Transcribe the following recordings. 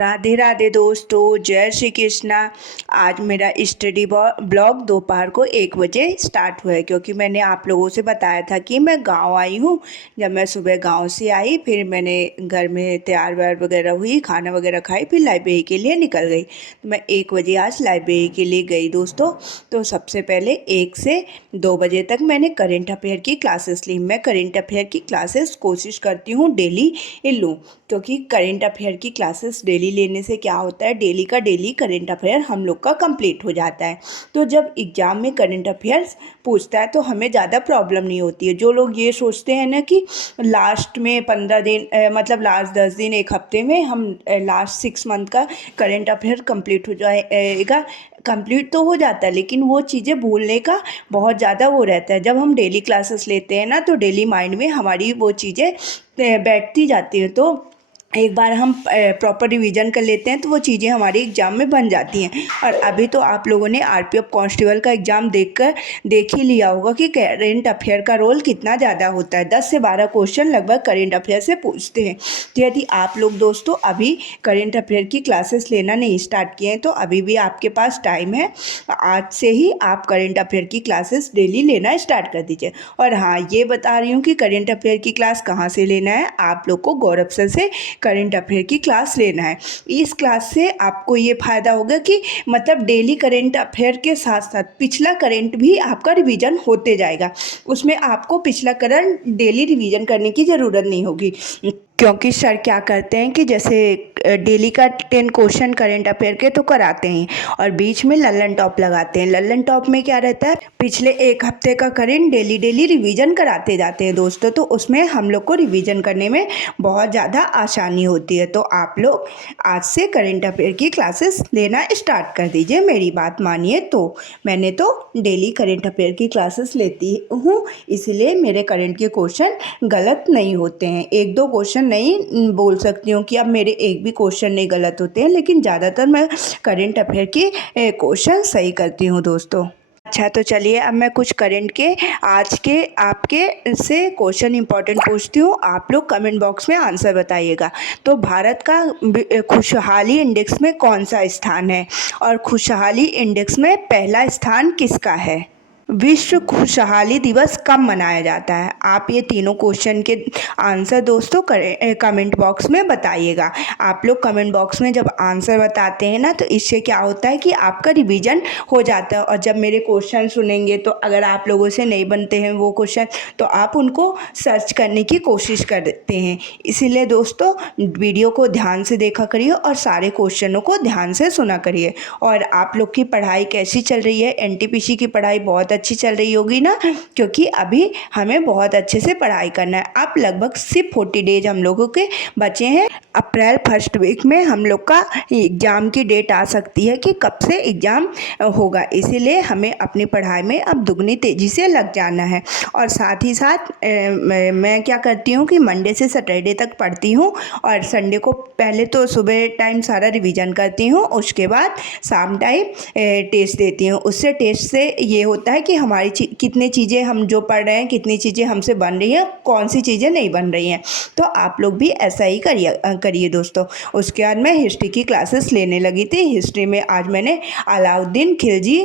राधे राधे दोस्तों, जय श्री कृष्णा। आज मेरा स्टडी ब्लॉग दोपहर को 1 बजे स्टार्ट हुआ है क्योंकि मैंने आप लोगों से बताया था कि मैं गांव आई हूँ। जब मैं सुबह गांव से आई फिर मैंने घर में तैयार व्यार वगैरह हुई, खाना वगैरह खाई, फिर लाइब्रेरी के लिए निकल गई। तो मैं 1 बजे आज लाइब्रेरी के लिए गई दोस्तों। तो सबसे पहले 1 से 2 बजे तक मैंने करेंट अफेयर की क्लासेस ली। मैं करेंट अफेयर की क्लासेस कोशिश करती हूँ डेली लूँ, क्योंकि करेंट अफेयर की क्लासेस डेली लेने से क्या होता है, डेली का डेली करेंट अफेयर हम लोग का कंप्लीट हो जाता है। तो जब एग्ज़ाम में करेंट अफेयर्स पूछता है तो हमें ज़्यादा प्रॉब्लम नहीं होती है। जो लोग ये सोचते हैं ना कि लास्ट में 15 दिन मतलब लास्ट 10 दिन, 1 हफ्ते में हम लास्ट 6 मंथ का करेंट अफेयर कंप्लीट हो जाएगा, कंप्लीट तो हो जाता है, लेकिन वो चीज़ें भूलने का बहुत ज़्यादा वो रहता है। जब हम डेली क्लासेस लेते हैं ना तो डेली माइंड में हमारी वो चीज़ें बैठती जाती है। तो एक बार हम प्रॉपर रिवीजन कर लेते हैं तो वो चीज़ें हमारे एग्ज़ाम में बन जाती हैं। और अभी तो आप लोगों ने आरपीएफ कांस्टेबल का एग्ज़ाम देख ही लिया होगा कि करेंट अफेयर का रोल कितना ज़्यादा होता है। 10 से 12 क्वेश्चन लगभग करेंट अफेयर से पूछते हैं। तो यदि आप लोग दोस्तों अभी करेंट अफेयर की क्लासेस लेना नहीं स्टार्ट किए हैं तो अभी भी आपके पास टाइम है। आज से ही आप करेंट अफेयर की क्लासेस डेली लेना स्टार्ट कर दीजिए। और हाँ, ये बता रही हूँ कि करेंट अफेयर की क्लास कहाँ से लेना है। आप लोग को गौरव सर से करेंट अफेयर की क्लास लेना है। इस क्लास से आपको ये फ़ायदा होगा कि मतलब डेली करेंट अफेयर के साथ साथ पिछला करेंट भी आपका रिवीजन होते जाएगा। उसमें आपको पिछला करंट डेली रिवीजन करने की ज़रूरत नहीं होगी, क्योंकि सर क्या करते हैं कि जैसे डेली का 10 क्वेश्चन करेंट अफेयर के तो कराते हैं और बीच में लल्लन टॉप लगाते हैं। लल्लन टॉप में क्या रहता है, पिछले 1 हफ्ते का करेंट डेली रिवीजन कराते जाते हैं दोस्तों। तो उसमें हम लोग को रिवीजन करने में बहुत ज़्यादा आसानी होती है। तो आप लोग आज से करेंट अफेयर की क्लासेस लेना स्टार्ट कर दीजिए, मेरी बात मानिए। तो मैंने तो डेली करेंट अफेयर की क्लासेस लेती हूँ, इसीलिए मेरे करेंट के क्वेश्चन गलत नहीं होते हैं। 1-2 क्वेश्चन नहीं बोल सकती हूँ कि अब मेरे एक भी क्वेश्चन नहीं गलत होते हैं, लेकिन ज़्यादातर मैं करेंट अफेयर की क्वेश्चन सही करती हूँ दोस्तों। अच्छा, तो चलिए अब मैं कुछ करंट के आज के आपके से क्वेश्चन इंपॉर्टेंट पूछती हूँ। आप लोग कमेंट बॉक्स में आंसर बताइएगा। तो भारत का खुशहाली इंडेक्स में कौन सा स्थान है और खुशहाली इंडेक्स में पहला स्थान किसका है? विश्व खुशहाली दिवस कब मनाया जाता है? आप ये तीनों क्वेश्चन के आंसर दोस्तों कमेंट बॉक्स में बताइएगा। आप लोग कमेंट बॉक्स में जब आंसर बताते हैं ना तो इससे क्या होता है कि आपका रिवीजन हो जाता है। और जब मेरे क्वेश्चन सुनेंगे तो अगर आप लोगों से नहीं बनते हैं वो क्वेश्चन तो आप उनको सर्च करने की कोशिश करते हैं। इसीलिए दोस्तों वीडियो को ध्यान से देखा करिए और सारे क्वेश्चनों को ध्यान से सुना करिए। और आप लोग की पढ़ाई कैसी चल रही है? एनटीपीसी की पढ़ाई बहुत अच्छी चल रही होगी ना, क्योंकि अभी हमें बहुत अच्छे से पढ़ाई करना है। अब लगभग सिर्फ 40 डेज हम लोगों के बचे हैं। अप्रैल फर्स्ट वीक में हम लोग का एग्ज़ाम की डेट आ सकती है कि कब से एग्ज़ाम होगा। इसीलिए हमें अपनी पढ़ाई में अब दुगनी तेज़ी से लग जाना है। और साथ ही साथ मैं क्या करती हूँ कि मंडे से सैटरडे तक पढ़ती हूँ और संडे को पहले तो सुबह टाइम सारा रिवीजन करती हूँ, उसके बाद शाम टाइम टेस्ट देती हूँ। उससे टेस्ट से ये होता है कि हमारी कितनी चीज़ें हम जो पढ़ रहे हैं, कितनी चीज़ें हमसे बन रही हैं, कौन सी चीज़ें नहीं बन रही हैं। तो आप लोग भी ऐसा ही करिए दोस्तों। उसके बाद मैं हिस्ट्री की क्लासेस लेने लगी थी। हिस्ट्री में आज मैंने अलाउद्दीन खिलजी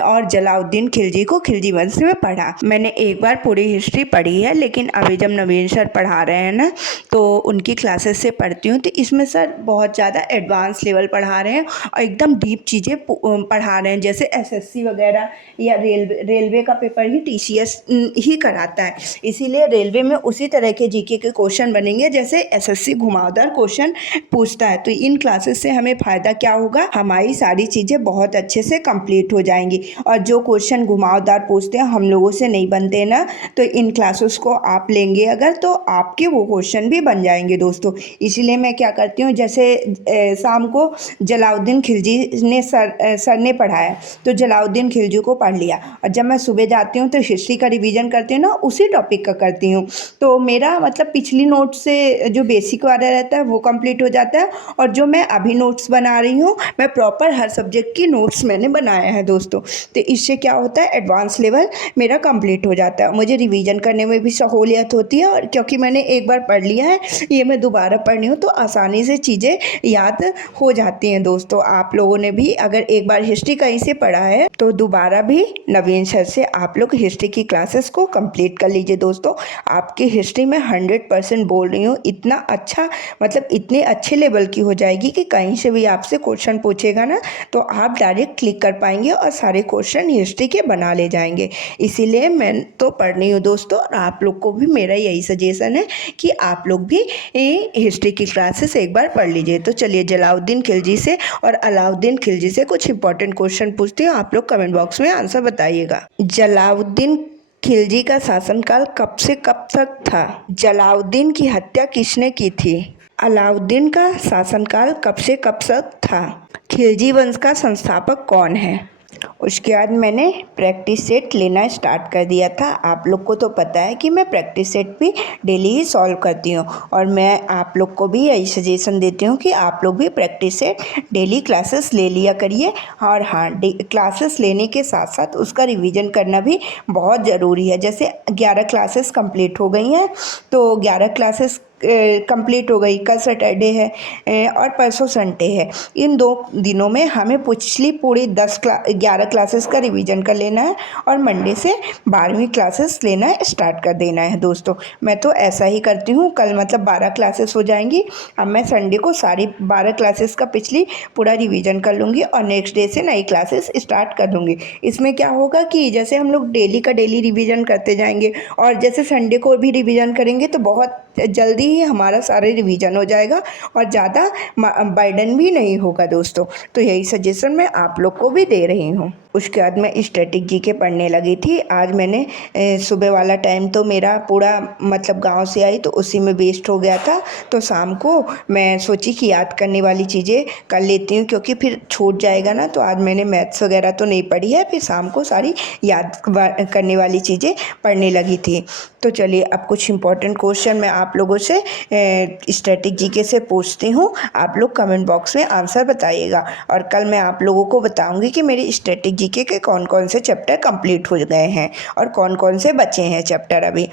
और जलाउद्दीन खिलजी को खिलजी वंश में पढ़ा। मैंने एक बार पूरी हिस्ट्री पढ़ी है, लेकिन अभी जब नवीन सर पढ़ा रहे हैं ना तो उनकी क्लासेस से पढ़ती हूँ। तो इसमें सर बहुत ज़्यादा एडवांस लेवल पढ़ा रहे हैं और एकदम डीप चीज़ें पढ़ा रहे हैं, जैसे एसएससी वगैरह या रेलवे का पेपर ही टीसीएस ही कराता है। इसीलिए रेलवे में उसी तरह के जीके के क्वेश्चन बनेंगे जैसे एसएससी घुमावदार क्वेश्चन पूछता है। तो इन क्लासेस से हमें फ़ायदा क्या होगा, हमारी सारी चीज़ें बहुत अच्छे से कंप्लीट हो जाएंगी। और जो क्वेश्चन घुमावदार पूछते हैं हम लोगों से नहीं बनते ना, तो इन क्लासेस को आप लेंगे अगर तो आपके वो क्वेश्चन भी बन जाएंगे दोस्तों। इसीलिए मैं क्या करती हूँ, जैसे शाम को जलाउद्दीन खिलजी ने सर ने पढ़ाया तो जलाउद्दीन खिलजी को पढ़ लिया। लिया। और जब मैं सुबह जाती हूँ तो हिस्ट्री का रिवीजन करती हूँ ना, उसी टॉपिक का करती हूँ। तो मेरा मतलब पिछली नोट से जो बेसिक वाला रहता है वो कंप्लीट हो जाता है, और जो मैं अभी नोट्स बना रही हूँ, मैं प्रॉपर हर सब्जेक्ट की नोट्स मैंने बनाया है दोस्तों। तो इससे क्या होता है, एडवांस लेवल मेरा कंप्लीट हो जाता है, मुझे रिवीजन करने में भी सहूलियत होती है। और क्योंकि मैंने एक बार पढ़ लिया है, ये मैं दोबारा पढ़नी हूँ तो आसानी से चीज़ें याद हो जाती हैं दोस्तों। आप लोगों ने भी अगर एक बार हिस्ट्री कहीं से पढ़ा है तो दोबारा भी नवीन सर से आप लोग हिस्ट्री की क्लासेस को कंप्लीट कर लीजिए दोस्तों। आपकी हिस्ट्री में 100% बोल रही हूँ, इतना अच्छा मतलब इतने अच्छे लेवल की हो जाएगी कि कहीं से भी आपसे क्वेश्चन पूछेगा ना तो आप डायरेक्ट क्लिक कर पाएंगे और सारे क्वेश्चन हिस्ट्री के बना ले जाएंगे। इसीलिए मैं तो पढ़ रही हूँ दोस्तों, और आप लोग को भी मेरा यही सजेशन है कि आप लोग भी हिस्ट्री की क्लासेस एक बार पढ़ लीजिए। तो चलिए जलाउद्दीन खिलजी से और अलाउद्दीन खिलजी से कुछ इंपॉर्टेंट क्वेश्चन पूछती हूँ, आप लोग कमेंट बॉक्स में आंसर बताइएगा। जलाउद्दीन खिलजी का शासनकाल कब से कब तक था? जलाउद्दीन की हत्या किसने की थी? अलाउद्दीन का शासनकाल कब से कब तक था? खिलजी वंश का संस्थापक कौन है? उसके बाद मैंने प्रैक्टिस सेट लेना स्टार्ट कर दिया था। आप लोग को तो पता है कि मैं प्रैक्टिस सेट भी डेली ही सॉल्व करती हूँ, और मैं आप लोग को भी यही सजेशन देती हूँ कि आप लोग भी प्रैक्टिस सेट डेली क्लासेस ले लिया करिए। और हाँ, क्लासेस लेने के साथ साथ उसका रिवीजन करना भी बहुत ज़रूरी है। जैसे 11 क्लासेस कंप्लीट हो गई हैं, तो 11 क्लासेस कंप्लीट हो गई, कल सैटरडे है और परसों संडे है। इन 2 दिनों में हमें पिछली पूरी 11 क्लासेस का रिवीजन कर लेना है, और मंडे से 12वीं क्लासेस लेना स्टार्ट कर देना है दोस्तों। मैं तो ऐसा ही करती हूँ, कल मतलब 12 क्लासेस हो जाएंगी। अब मैं संडे को सारी 12 क्लासेस का पिछली पूरा रिवीजन कर लूँगी और नेक्स्ट डे से नई क्लासेस स्टार्ट कर दूँगी। इसमें क्या होगा कि जैसे हम लोग डेली का डेली रिवीजन करते जाएंगे, और जैसे संडे को भी रिवीजन करेंगे तो बहुत जल्दी ही हमारा सारे रिवीजन हो जाएगा और ज़्यादा बर्डन भी नहीं होगा दोस्तों। तो यही सजेशन मैं आप लोग को भी दे रही हूँ। उसके बाद मैं स्टैटिक जीके पढ़ने लगी थी। आज मैंने सुबह वाला टाइम तो मेरा पूरा मतलब गांव से आई तो उसी में वेस्ट हो गया था, तो शाम को मैं सोची कि याद करने वाली चीज़ें कर लेती हूँ, क्योंकि फिर छूट जाएगा ना। तो आज मैंने मैथ्स वगैरह तो नहीं पढ़ी है, फिर शाम को सारी याद करने वाली चीज़ें पढ़ने लगी थी। तो चलिए अब कुछ इंपॉर्टेंट क्वेश्चन मैं आप लोगों से स्टैटिक जीके से पूछती हूँ, आप लोग कमेंट बॉक्स में आंसर बताइएगा। और कल मैं आप लोगों को बताऊंगी कि मेरी स्टैटिक जीके के कौन कौन से चैप्टर कंप्लीट हो गए हैं और कौन कौन से बचे हैं चैप्टर अभी।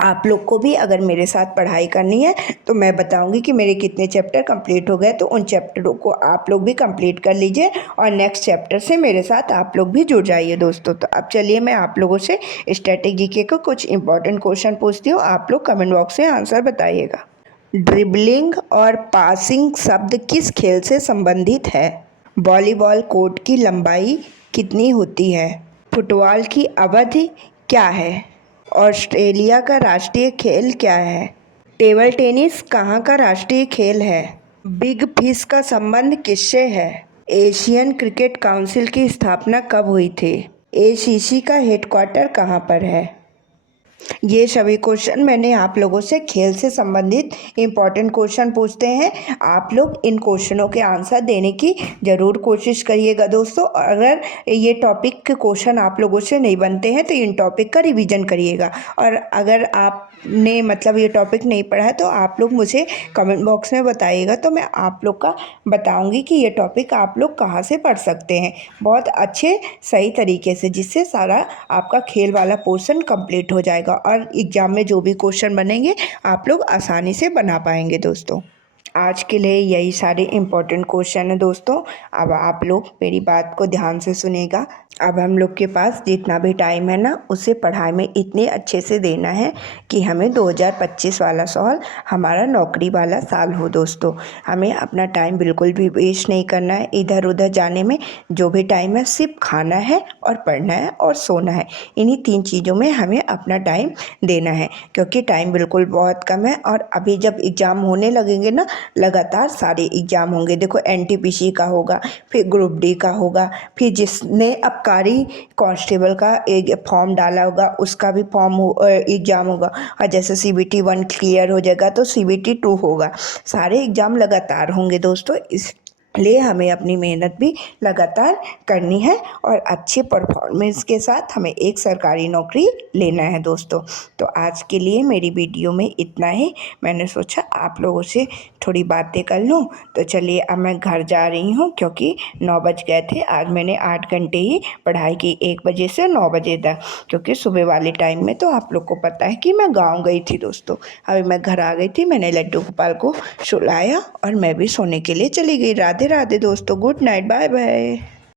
आप लोग को भी अगर मेरे साथ पढ़ाई करनी है तो मैं बताऊंगी कि मेरे कितने चैप्टर कंप्लीट हो गए, तो उन चैप्टरों को आप लोग भी कंप्लीट कर लीजिए और नेक्स्ट चैप्टर से मेरे साथ आप लोग भी जुड़ जाइए दोस्तों। तो अब चलिए मैं आप लोगों से स्टैटिक जीके को कुछ इंपॉर्टेंट क्वेश्चन पूछती हूँ, आप लोग कमेंट बॉक्स में आंसर बताइएगा। ड्रिबलिंग और पासिंग शब्द किस खेल से संबंधित है? वॉलीबॉल कोर्ट की लंबाई कितनी होती है? फुटबॉल की अवधि क्या है? ऑस्ट्रेलिया का राष्ट्रीय खेल क्या है? टेबल टेनिस कहाँ का राष्ट्रीय खेल है? बिग फिश का संबंध किससे है? एशियन क्रिकेट काउंसिल की स्थापना कब हुई थी? एसीसी का हेडक्वार्टर कहाँ पर है? ये सभी क्वेश्चन मैंने आप लोगों से खेल से संबंधित इम्पॉर्टेंट क्वेश्चन पूछते हैं। आप लोग इन क्वेश्चनों के आंसर देने की ज़रूर कोशिश करिएगा दोस्तों। और अगर ये टॉपिक के क्वेश्चन आप लोगों से नहीं बनते हैं तो इन टॉपिक का रिवीजन करिएगा। और अगर आपने मतलब ये टॉपिक नहीं पढ़ा है तो आप लोग मुझे कमेंट बॉक्स में बताइएगा, तो मैं आप लोग का बताऊंगी कि ये टॉपिक आप लोग कहाँ से पढ़ सकते हैं बहुत अच्छे सही तरीके से, जिससे सारा आपका खेल वाला पोर्शन कंप्लीट हो जाएगा और एग्ज़ाम में जो भी क्वेश्चन बनेंगे आप लोग आसानी से बना पाएंगे दोस्तों। आज के लिए यही सारे इम्पोर्टेंट क्वेश्चन है दोस्तों। अब आप लोग मेरी बात को ध्यान से सुनेगा। अब हम लोग के पास जितना भी टाइम है ना, उसे पढ़ाई में इतने अच्छे से देना है कि हमें 2025 वाला साल हमारा नौकरी वाला साल हो दोस्तों। हमें अपना टाइम बिल्कुल भी वेस्ट नहीं करना है इधर उधर जाने में। जो भी टाइम है सिर्फ खाना है और पढ़ना है और सोना है, इन्हीं 3 चीज़ों में हमें अपना टाइम देना है, क्योंकि टाइम बिल्कुल बहुत कम है। और अभी जब एग्ज़ाम होने लगेंगे ना, लगातार सारे एग्ज़ाम होंगे। देखो एनटीपीसी का होगा, फिर ग्रुप डी का होगा, फिर जिसने आबकारी कांस्टेबल का एक फॉर्म डाला होगा उसका भी फॉर्म एग्ज़ाम होगा। और जैसे CBT 1 क्लियर हो जाएगा तो CBT 2 होगा। सारे एग्ज़ाम लगातार होंगे दोस्तों। लिए हमें अपनी मेहनत भी लगातार करनी है और अच्छे परफॉर्मेंस के साथ हमें एक सरकारी नौकरी लेना है दोस्तों। तो आज के लिए मेरी वीडियो में इतना ही। मैंने सोचा आप लोगों से थोड़ी बातें कर लूँ। तो चलिए अब मैं घर जा रही हूँ क्योंकि 9 बज गए थे। आज मैंने 8 घंटे ही पढ़ाई की, 1 बजे से 9 बजे तक, क्योंकि सुबह वाले टाइम में तो आप लोग को पता है कि मैं गाँव गई थी दोस्तों। अभी मैं घर आ गई थी, मैंने लड्डू गोपाल को सुलाया और मैं भी सोने के लिए चली गई। राधे राधे दोस्तों, गुड नाइट, बाय बाय।